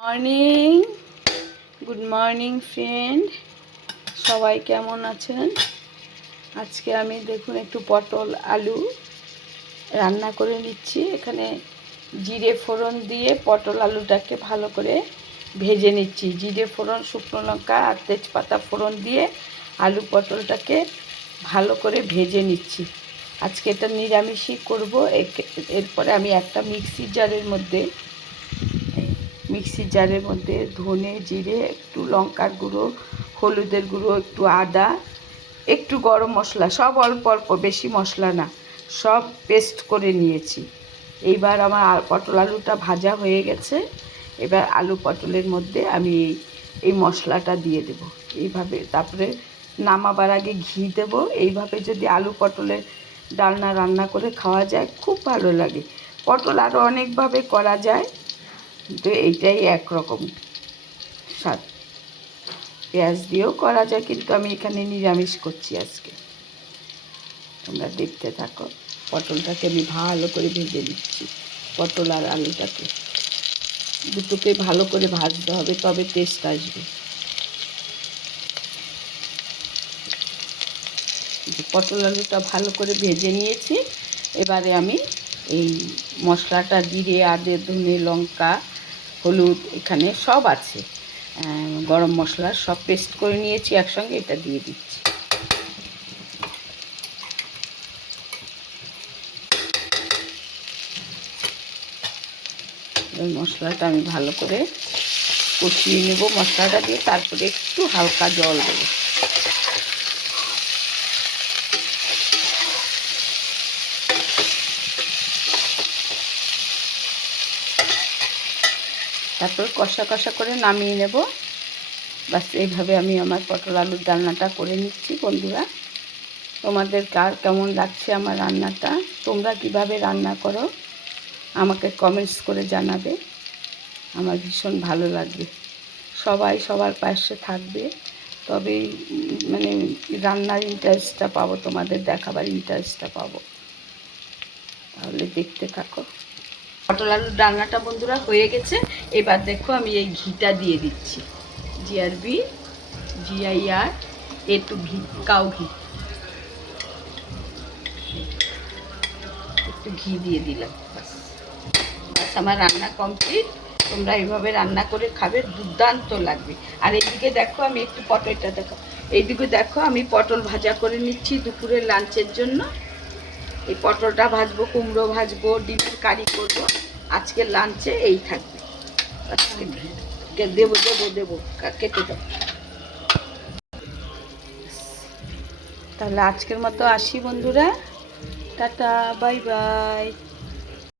Morning, good morning friend, সবাই কেমন আছেন? আজকে আমি দেখুন একটু পটল আলু রান্না করে নিচ্ছি। এখানে জিরে ফোড়ন দিয়ে পটল আলুটাকে ভালো করে ভেজে নিচ্ছি। জিরে ফোড়ন, শুকনো লঙ্কা আর তেজপাতা ফোড়ন দিয়ে আলু পটলটাকে ভালো করে ভেজে নিচ্ছি। আজকে এটা নিরামিষই করব। এরপরে আমি একটা মিক্সির জারের মধ্যে ধনে, জিরে, একটু লঙ্কার গুঁড়ো, হলুদের গুঁড়ো, একটু আদা, একটু গরম মশলা, সব অল্প অল্প, বেশি মশলা না, সব পেস্ট করে নিয়েছি। এইবার আমার পটল আলুটা ভাজা হয়ে গেছে। এবার আলু পটলের মধ্যে আমি এই মশলাটা দিয়ে দেব এইভাবে। তারপরে নামাবার আগে ঘি দেব। এইভাবে যদি আলু পটলের ডালনা রান্না করে খাওয়া যায় খুব ভালো লাগে। পটল আরও অনেকভাবে করা যায়, কিন্তু এইটাই একরকম স্বাদ। পেঁয়াজ দিয়েও করা যায়, কিন্তু আমি এখানে নিরামিষ করছি আজকে। তোমরা দেখতে থাকো। পটলটাকে আমি ভালো করে ভেজে নিচ্ছি। পটল আর আলুটাকে দুটোকে ভালো করে ভাজতে হবে, তবে টেস্ট আসবে। পটল আলুটা ভালো করে ভেজে নিয়েছি। এবারে আমি এই মশলাটা, জিরে, আদা, ধনে, লঙ্কা, হলুদ, এখানে সব আছে, গরম মশলা সব পেস্ট করে নিয়েছি একসঙ্গে, এটা দিয়ে দিচ্ছি। ওই মশলাটা আমি ভালো করে কষিয়ে নেব মশলাটা দিয়ে, তারপরে একটু হালকা জল দেবো। তারপর কষা কষা করে নামিয়ে নেব। বাস এইভাবে আমি আমার পটল আলুর ডালনাটা করে নিচ্ছি। বন্ধুরা, তোমাদের কার কেমন লাগছে আমার রান্নাটা? তোমরা কিভাবে রান্না করো আমাকে কমেন্টস করে জানাবে। আমার ভীষণ ভালো লাগবে। সবাই সবার পাশে থাকবে, তবেই মানে রান্নার ইন্টারেস্টটা পাবো, তোমাদের দেখাবার ইন্টারেস্টটা পাবো। তাহলে দেখতে থাকো। পটল আলুর ডালনাটা বন্ধুরা হয়ে গেছে। এবার দেখো আমি এই ঘিটা দিয়ে দিচ্ছি। GIR A2 ঘি, কাউ ঘি, একটু ঘি দিয়ে দিলাম। বাস আমার রান্না কমপ্লিট। তোমরা এইভাবে রান্না করে খাবে, দুর্দান্ত লাগবে। আর এইদিকে দেখো আমি একটু পটলটা দেখো, এইদিকে দেখো আমি পটল ভাজা করে নিচ্ছি দুপুরের লাঞ্চের জন্য। এই পটলটা ভাজবো, কুমড়ো ভাজবো, ডিমের কারি করবো। আজকের লাঞ্চে এই থাকবে। আজকে দেবো কেটে দেবো। তাহলে আজকের মতো আসি বন্ধুরা, টাটা, বাই বাই।